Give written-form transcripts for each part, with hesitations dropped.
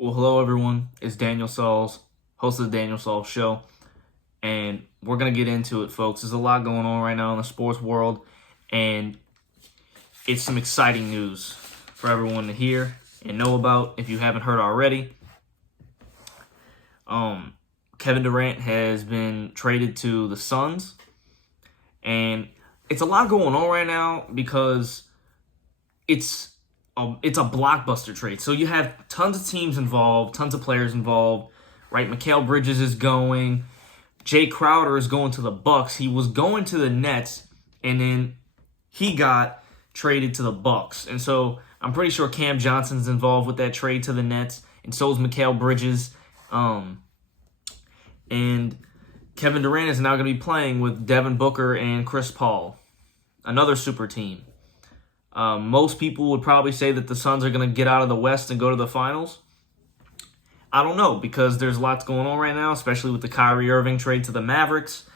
Well, hello everyone. It's Daniel Sauls, host of the Daniel Sauls Show, and we're gonna get into it, folks. There's a lot going on right now in the sports world, and it's some exciting news for everyone to hear and know about if you haven't heard already. Kevin Durant has been traded to the Suns, and it's a lot going on right now because it's a blockbuster trade. So you have tons of teams involved, tons of players involved, right? Mikal Bridges is going. Jay Crowder is going to the Bucks. He was going to the Nets, and then he got traded to the Bucks. And so I'm pretty sure Cam Johnson's involved with that trade to the Nets, and so is Mikal Bridges. And Kevin Durant is now going to be playing with Devin Booker and Chris Paul, another super team. Most people would probably say that the Suns are going to get out of the West and go to the finals. I don't know, because there's lots going on right now, especially with the Kyrie Irving trade to the Mavericks.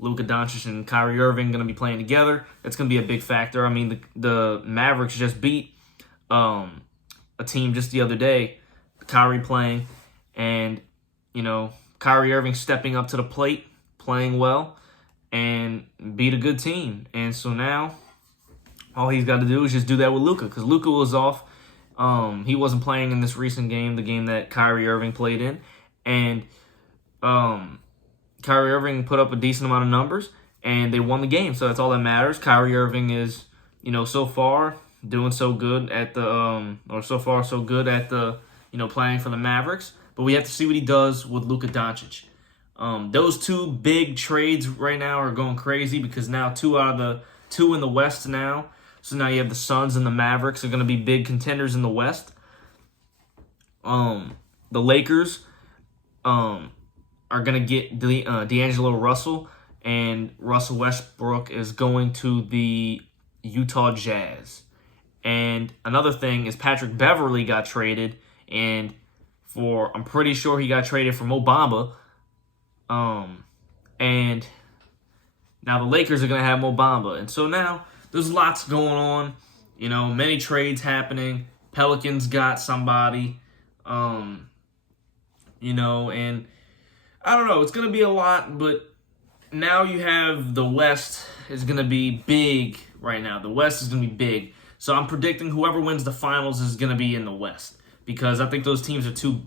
Luka Doncic and Kyrie Irving going to be playing together. That's going to be a big factor. I mean, the Mavericks just beat a team just the other day, Kyrie playing, and, Kyrie Irving stepping up to the plate, playing well, and beat a good team. And so now all he's got to do is just do that with Luka, because Luka was off. He wasn't playing in this recent game, the game that Kyrie Irving played in. And Kyrie Irving put up a decent amount of numbers, and they won the game. So that's all that matters. Kyrie Irving is, so far doing so good at the, playing for the Mavericks. But we have to see what he does with Luka Doncic. Those two big trades right now are going crazy because now two in the West now. So now you have the Suns and the Mavericks are going to be big contenders in the West. The Lakers are going to get D'Angelo Russell, and Russell Westbrook is going to the Utah Jazz. And another thing is Patrick Beverley got traded, and I'm pretty sure he got traded from Mo Bamba. And now the Lakers are going to have Mo Bamba. And so now there's lots going on, many trades happening. Pelicans got somebody, and I don't know. It's going to be a lot, but now you have the West is going to be big right now. The West is going to be big. So I'm predicting whoever wins the finals is going to be in the West because I think those teams are too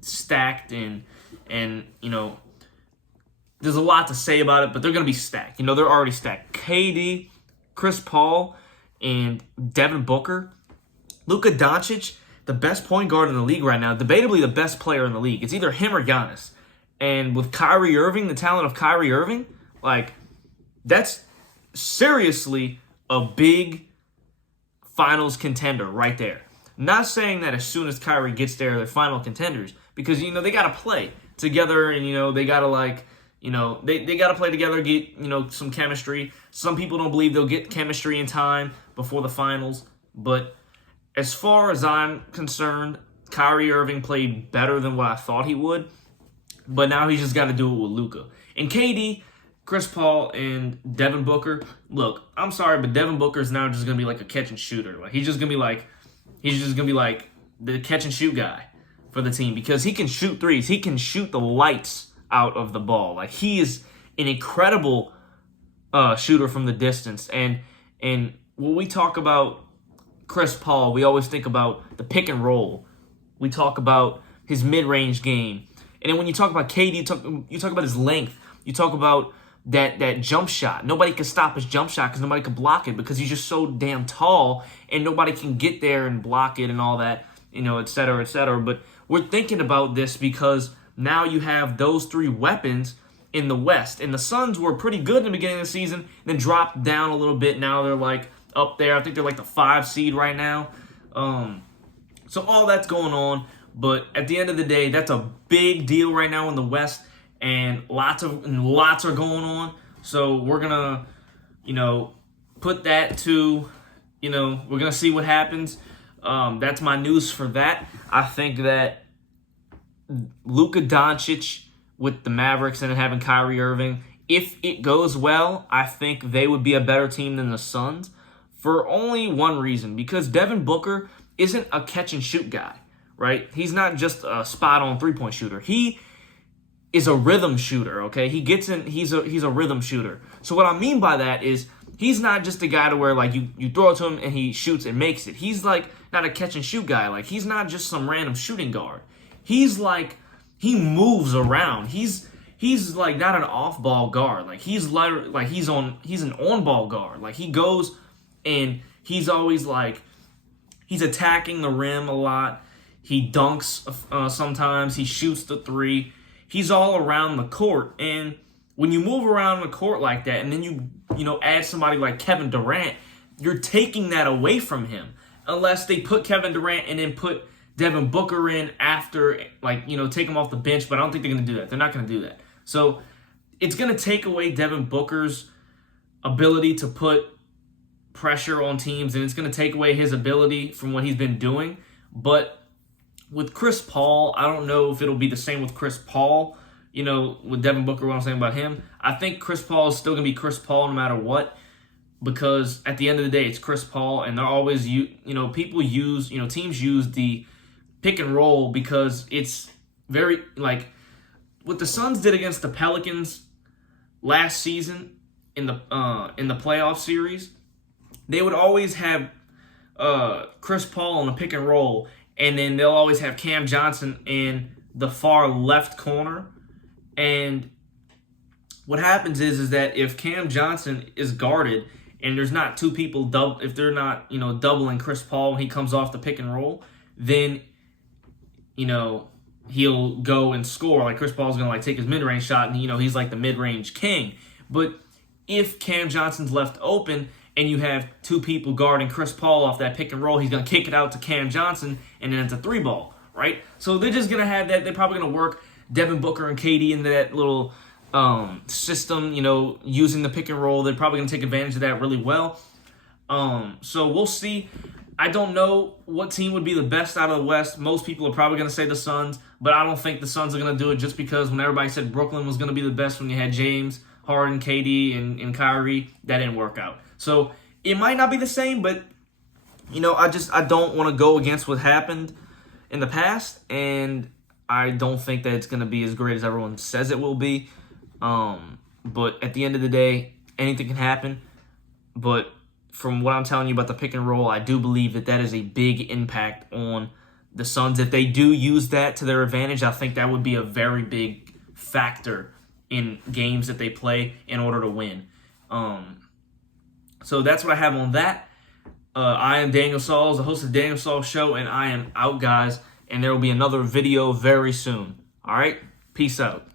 stacked and there's a lot to say about it, but they're going to be stacked. They're already stacked. KD, Chris Paul, and Devin Booker. Luka Doncic, the best point guard in the league right now, debatably the best player in the league. It's either him or Giannis. And with Kyrie Irving, the talent of Kyrie Irving, that's seriously a big finals contender right there. Not saying that as soon as Kyrie gets there, they're final contenders, because, they got to play together and, they got to they got to play together, get, some chemistry. Some people don't believe they'll get chemistry in time before the finals. But as far as I'm concerned, Kyrie Irving played better than what I thought he would. But now he's just got to do it with Luka. And KD, Chris Paul, and Devin Booker. Look, I'm sorry, but Devin Booker is now just going to be like a catch and shooter. He's just going to be like the catch and shoot guy for the team because he can shoot threes. He can shoot the lights out of the ball. He is an incredible shooter from the distance. And when we talk about Chris Paul, we always think about the pick and roll. We talk about his mid-range game. And then when you talk about KD, you talk about his length. You talk about that jump shot. Nobody can stop his jump shot because nobody can block it because he's just so damn tall and nobody can get there and block it and all that, et cetera, et cetera. But we're thinking about this because now you have those three weapons in the West. And the Suns were pretty good in the beginning of the season, then dropped down a little bit. Now they're up there. I think they're the 5 seed right now. So all that's going on. But at the end of the day, that's a big deal right now in the West. And lots are going on. So we're going to, put that to, we're going to see what happens. That's my news for that. I think that Luka Doncic with the Mavericks and having Kyrie Irving, if it goes well, I think they would be a better team than the Suns for only one reason, because Devin Booker isn't a catch and shoot guy, right? He's not just a spot-on three-point shooter. He is a rhythm shooter, okay? He gets in, he's a rhythm shooter. So what I mean by that is he's not just a guy to where like you throw it to him and he shoots and makes it. He's like not a catch and shoot guy. Like he's not just some random shooting guard. He's like he moves around. He's like not an off-ball guard. Like he's an on-ball guard. Like he goes and he's always like he's attacking the rim a lot. He dunks sometimes. He shoots the three. He's all around the court. And when you move around the court like that and then you add somebody like Kevin Durant, you're taking that away from him. Unless they put Kevin Durant and then put Devin Booker in after, like, take him off the bench. But I don't think they're going to do that. They're not going to do that. So it's going to take away Devin Booker's ability to put pressure on teams, and it's going to take away his ability from what he's been doing. But with Chris Paul, I don't know if it'll be the same with Chris Paul, with Devin Booker, what I'm saying about him. I think Chris Paul is still going to be Chris Paul no matter what, because at the end of the day, it's Chris Paul, and they're always, teams use the pick and roll because it's very, like, what the Suns did against the Pelicans last season in the playoff series, they would always have Chris Paul on the pick and roll, and then they'll always have Cam Johnson in the far left corner. And what happens is that if Cam Johnson is guarded and there's not two people if they're not doubling Chris Paul when he comes off the pick and roll, then he'll go and score. Like Chris Paul's gonna take his mid-range shot, and he's like the mid-range king. But if Cam Johnson's left open and you have two people guarding Chris Paul off that pick and roll, he's going to kick it out to Cam Johnson, and then it's a three ball, right? So they're just going to have that. They're probably going to work Devin Booker and KD into that little system, using the pick and roll. They're probably going to take advantage of that really well. So we'll see. I don't know what team would be the best out of the West. Most people are probably going to say the Suns, but I don't think the Suns are going to do it just because when everybody said Brooklyn was going to be the best when you had James Harden, KD, and Kyrie, that didn't work out. So it might not be the same, but I don't want to go against what happened in the past, and I don't think that it's going to be as great as everyone says it will be. But at the end of the day, anything can happen. But from what I'm telling you about the pick and roll, I do believe that is a big impact on the Suns. If they do use that to their advantage, I think that would be a very big factor in games that they play in order to win. So that's what I have on that. I am Daniel Sauls, the host of the Daniel Sauls Show, and I am out, guys. And there will be another video very soon. All right? Peace out.